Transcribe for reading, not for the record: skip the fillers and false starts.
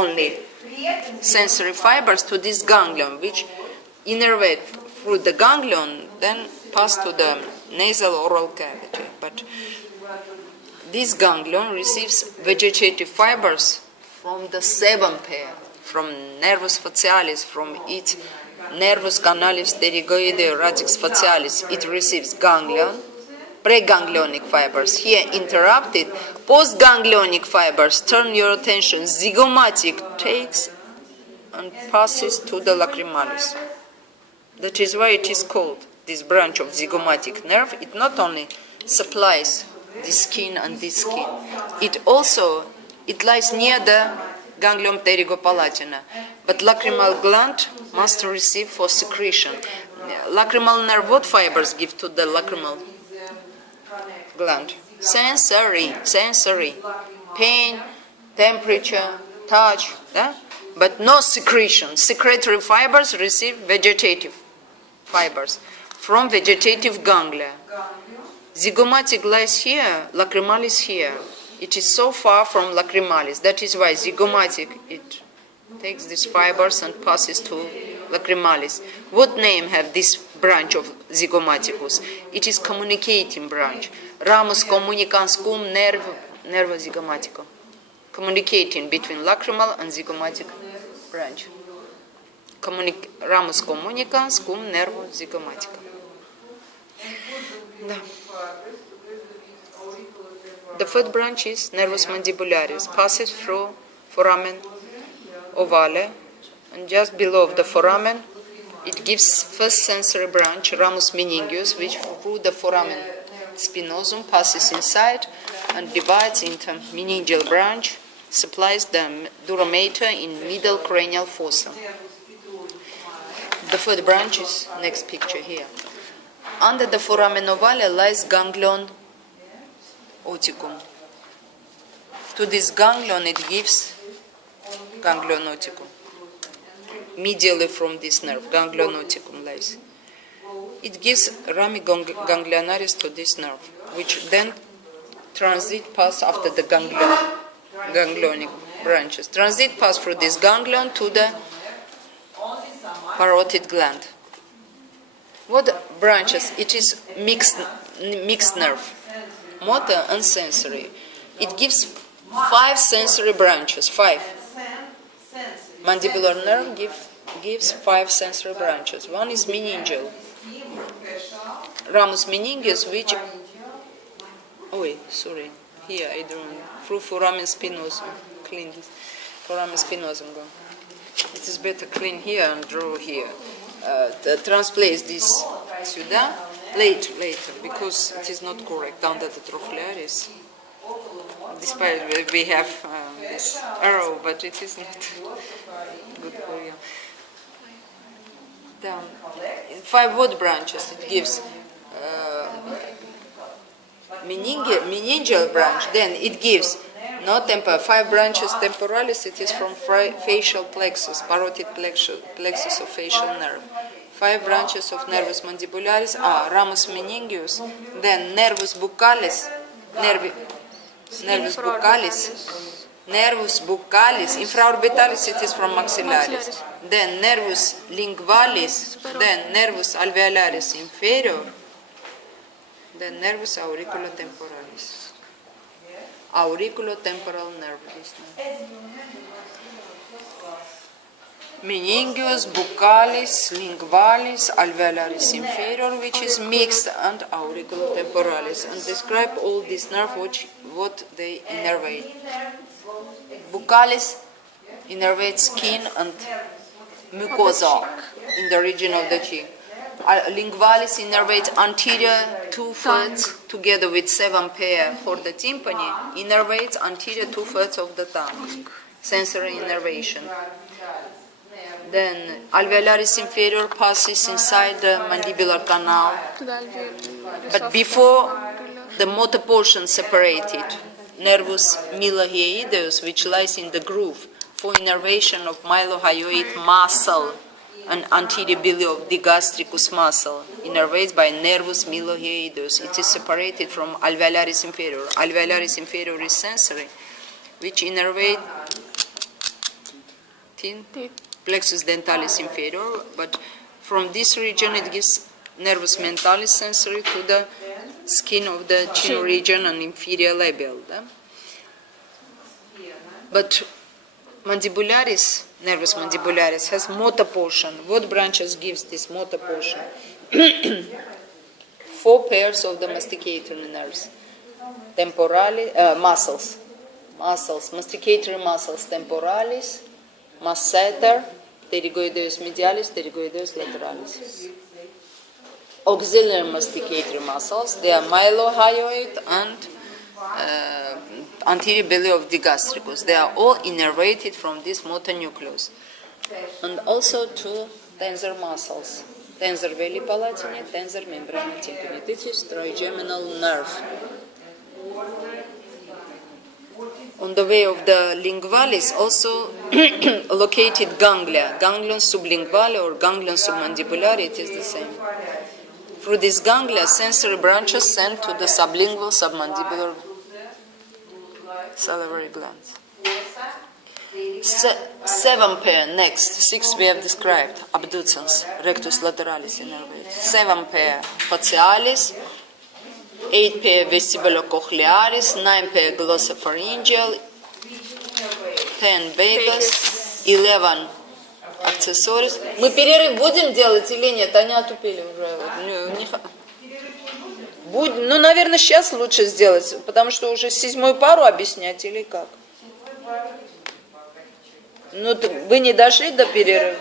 only sensory fibers to this ganglion, which innervate through the ganglion, then pass to the nasal oral cavity. But this ganglion receives vegetative fibers from the 7 pair, from nervus facialis, from its nervus canalis pterygoideo radix facialis. It receives ganglion, preganglionic fibers, here interrupted, postganglionic fibers. Turn your attention, zygomatic takes and passes to the lacrimalis. That is why it is called, this branch of zygomatic nerve. It not only supplies the skin and this skin, it lies near the ganglion pterygopalatina, but lacrimal gland must receive for secretion. Lacrimal nerve, what fibers give to the lacrimal gland? Sensory, pain, temperature, touch, but no secretion. Secretory fibers receive vegetative fibers from vegetative ganglia. Zygomatic lies here, lacrimalis here. It is so far from lacrimalis. That is why zygomatic, it takes these fibers and passes to lacrimalis. What name have this branch of zygomaticus? It is communicating branch. Ramus communicans cum nervo zygomatico. Communicating between lacrimal and zygomatic branch. Ramus communicans cum nervo zygomatico. The third branch is nervus mandibularis, passes through foramen ovale, and just below the foramen it gives first sensory branch, ramus meningeus, which through the foramen spinosum passes inside and divides into meningeal branch, supplies the dura mater in middle cranial fossa. The third branch is next picture here. Under the foramen ovale lies ganglion oticum. To this ganglion it gives ganglion oticum. Medially from this nerve, ganglion oticum lies. It gives rami ganglionaris to this nerve, which then pass after the ganglionic branches. Transit pass through this ganglion to the parotid gland. What branches? It is mixed nerve, motor and sensory. It gives 5 sensory branches, 5. Mandibular nerve gives 5 sensory branches. One is meningeal, ramus meningeus, which, here I draw through foramen spinosum. Clean this foramen spinosum. Go. It is better clean here and draw here. Transplace this сюда later, because it is not correct under the trochlearis. Despite we have this arrow, but it is not good for you. Then, in 5 wood branches, it gives meningeal branch. Then it gives 5 branches temporalis. It is from facial plexus, parotid plexus of facial nerve. 5 branches of nervus mandibularis are ramus meningeus, then nervus buccalis, infraorbitalis, it is from maxillaris, then nervus lingualis, then nervus alveolaris inferior, then nervus auriculotemporalis. Auriculotemporal nerve. Meningeus, buccalis, lingualis, alveolaris inferior, which is mixed, and auriculotemporalis, and describe all these nerves what they innervate. Buccalis innervates skin and mucosa in the region of the cheek. Lingualis innervates anterior 2/3 together with 7 pair for the tympani, innervates anterior 2/3 of the tongue, sensory innervation. Then alveolaris inferior passes inside the mandibular canal, but before the motor portion separated, nervus mylohyoideus, which lies in the groove for innervation of mylohyoid muscle and anterior bilio of digastricus muscle, innervated by nervus mylohyoideus. It is separated from alveolaris inferior. Alveolaris inferior is sensory, which innervate 15, plexus dentalis inferior, but from this region it gives nervus mentalis sensory to the skin of the chin region and inferior labial. But mandibularis, nervus mandibularis, has motor portion. What branches gives this motor portion? 4 pairs of the masticatory nerves, temporalis, muscles, masticatory muscles, temporalis, masseter, pterygoideus medialis, pterygoideus lateralis. Auxiliary masticatory muscles, they are mylohyoid and anterior belly of digastricus. They are all innervated from this motor nucleus. And also 2 tensor muscles, tensor veli palatine, tensor membrana tympani. This is trigeminal nerve. On the way of the lingualis also located ganglia, ganglion sublinguale or ganglion submandibulare, it is the same. Through these ganglia, sensory branches send to the sublingual, submandibular salivary glands. 7 pair, next, 6 we have described, abducens, rectus lateralis innervated. 7 pair, facialis, 8 pair vestibulocochlearis, 9 pair glossopharyngeal, 10 vagus, 11 аксессуарис. Мы перерыв будем делать или нет? Они отупели уже. Ну, наверное, сейчас лучше сделать, потому что уже 7-ю пару объяснять или как? Ну, вы не дошли до перерыва?